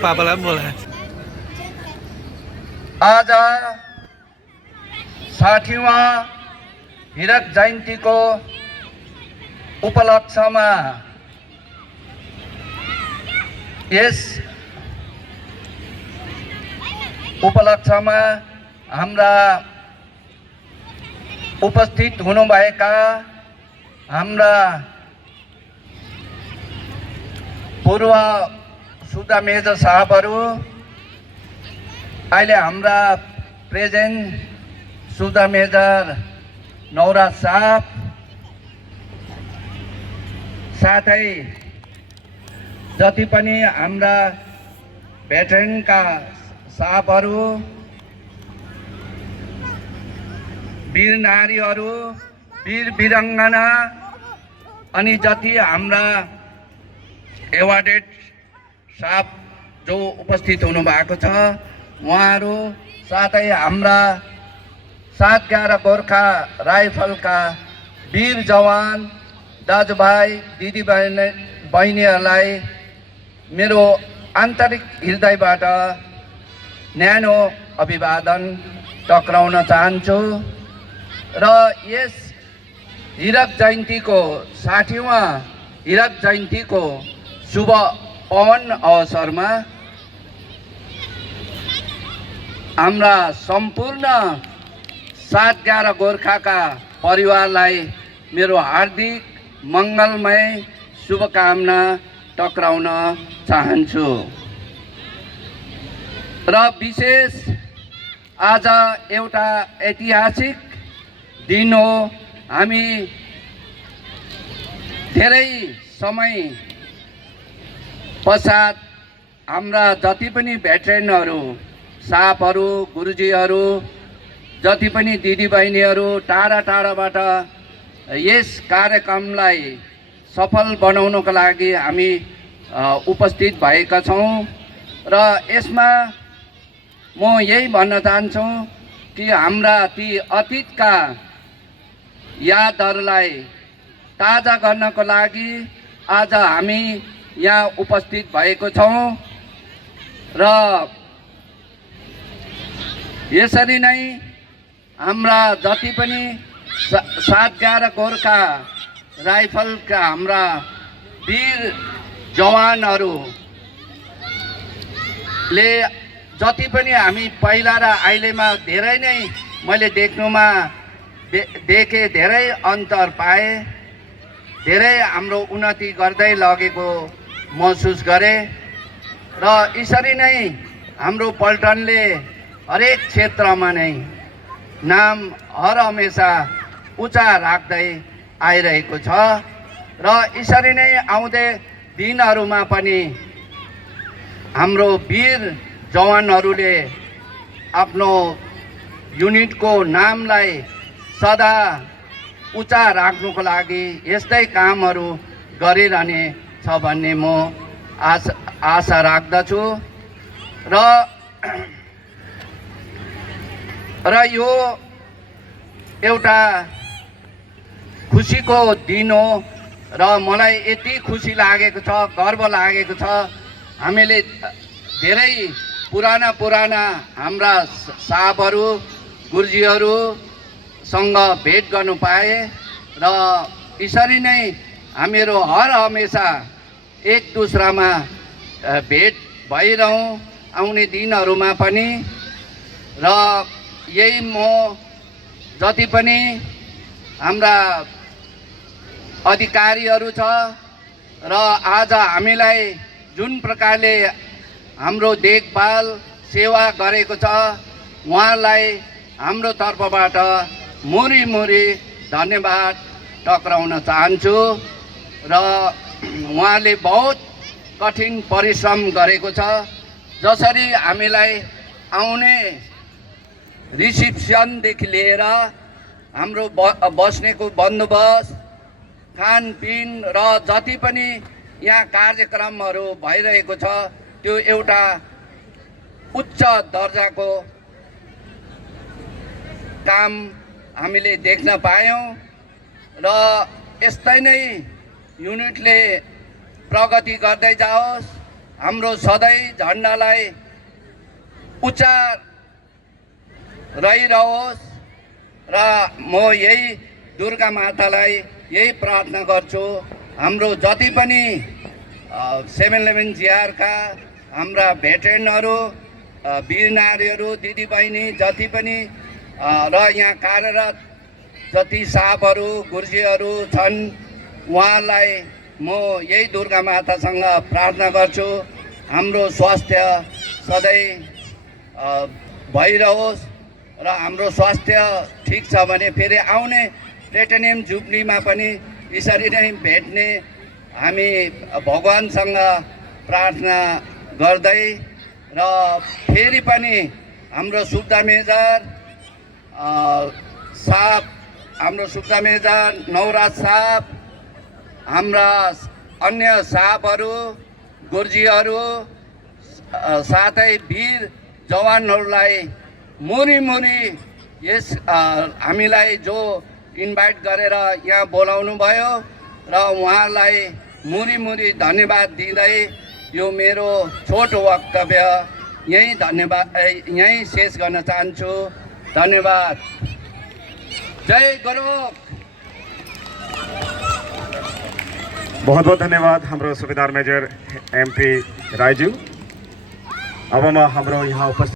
पापालाई पनि बोला। आज 60वां हीरक जयन्तीको उपलक्ष्यमा यस उपलक्ष्यमा हाम्रा उपस्थित हुनुभएका हाम्रा पूर्व सुधा मेजर साहबहरू, अहिले हाम्रा प्रेजेन्ट सुधा मेजर नवराज साहब, साथै जति पनि हाम्रा भेटरेनका साहबहरू, वीर नारीहरू, वीर वीराङ्गना अनि जति हाम्रा एवार्डेड साहब जो उपस्थित हुनु भएको छ उहाँहरू, साथै हाम्रा 7/11 गोर्खा राइफलका वीर जवान दाजुभाइ दिदीबहिनीहरूलाई मेरो आन्तरिक हृदयबाट न्यानो अभिवादन टक्राउन चाहन्छु र यस हीरक जयन्तीको 60वां हीरक जयन्तीको शुभ पावन अवसरमा हाम्रा सम्पूर्ण 7/11 गोर्खाका परिवारलाई मेरो हार्दिक मङ्गलमय शुभकामना टक्राउन चाहन्छु र विशेष आज एउटा ऐतिहासिक दिन हो। हामी धेरै समय पश्चात हाम्रा जति पनि भेटरेनहरू, साहबहरू, गुरुजीहरू, जति पनि दिदीबहिनीहरू टाढा टाढाबाट यस कार्यक्रमलाई सफल बनाउनको लागि हामी उपस्थित भएका छौँ र यसमा म यही भन्न चाहन्छु कि हाम्रा ती अतीतका यादहरूलाई ताजा गर्नको लागि आज हामी यहाँ उपस्थित भएको छौँ र यसरी नै हाम्रा जति पनि 7/11 गोर्खा राइफलका हाम्रा वीर जवानहरूले जति पनि हामी पहिला र अहिलेमा धेरै नै मैले देख्नुमा देखेँ, धेरै अन्तर पाएँ, धेरै हाम्रो उन्नति गर्दै लगेको महसुस गरेँ र यसरी नै हाम्रो पल्टनले हरेक क्षेत्रमा नै नाम हर हमेशा उच्च राख्दै आइरहेको छ र यसरी नै आउँदै दिनहरूमा पनि हाम्रो वीर जवानहरूले आफ्नो युनिटको नामलाई सदा उच्च राख्नुको लागि यस्तै कामहरू गरिरहने छ भन्ने म आशा राख्दछु र यो एउटा खुसीको दिन हो र मलाई यति खुसी लागेको छ, गर्व लागेको छ। हामीले धेरै पुराना हाम्रा साहबहरू, गुरुजीहरूसँग भेट गर्नु पाए र यसरी नै हामीहरू हर हमेशा एक दुसरामा भेट भइरहँ आउने दिनहरूमा पनि र यही म जति पनि हाम्रा अधिकारीहरू छ र आज हामीलाई जुन प्रकारले हाम्रो देखभाल सेवा गरेको छ उहाँलाई हाम्रो तर्फबाट मुरी धन्यवाद टक्राउन चाहन्छु र उहाँले बहुत कठिन परिश्रम गरेको छ। जसरी हामीलाई आउने रिसिप्सनदेखि लिएर हाम्रो बस्नेको बन्दोबस्त, खानपिन र जति पनि यहाँ कार्यक्रमहरू भइरहेको छ त्यो एउटा उच्च दर्जाको काम हामीले देख्न पायौँ र यस्तै नै युनिटले प्रगति गर्दै जाओस्, हाम्रो सधैँ झन्डालाई उच्च रहिरहोस् र म यही दुर्गा मातालाई यही प्रार्थना गर्छु। हाम्रो जति पनि 7/11 जिआरका हाम्रा भेटरेनहरू, वीर नारीहरू, दिदीबहिनी जति पनि र यहाँ कार्यरत जति साहबहरू गुरुजीहरू छन्, उहाँलाई म यही दुर्गा मातासँग प्रार्थना गर्छु हाम्रो स्वास्थ्य सधैँ भइरहोस् र हाम्रो स्वास्थ्य ठिक छ भने फेरि आउने प्लेटिनियम जुब्लीमा पनि यसरी नै भेट्ने हामी भगवानसँग प्रार्थना गर्दै र फेरि पनि हाम्रो सुब्दा मेजर साहब, हाम्रो सुब्दा मेजर नवराज साहब, हाम्रा अन्य साहबहरू, गुरुजीहरू साथै वीर जवानहरूलाई मुरी यस हामीलाई जो इन्भाइट गरेर यहाँ बोलाउनु भयो र उहाँलाई मुरी धन्यवाद दिँदै यो मेरो छोटो वक्तव्य यहीँ शेष गर्न चाहन्छु। धन्यवाद। जय गुरु। बहुत बहुत धन्यवाद हाम्रो सुबेदार मेजर MP रायज्यू। अब म हाम्रो यहाँ उपस्थित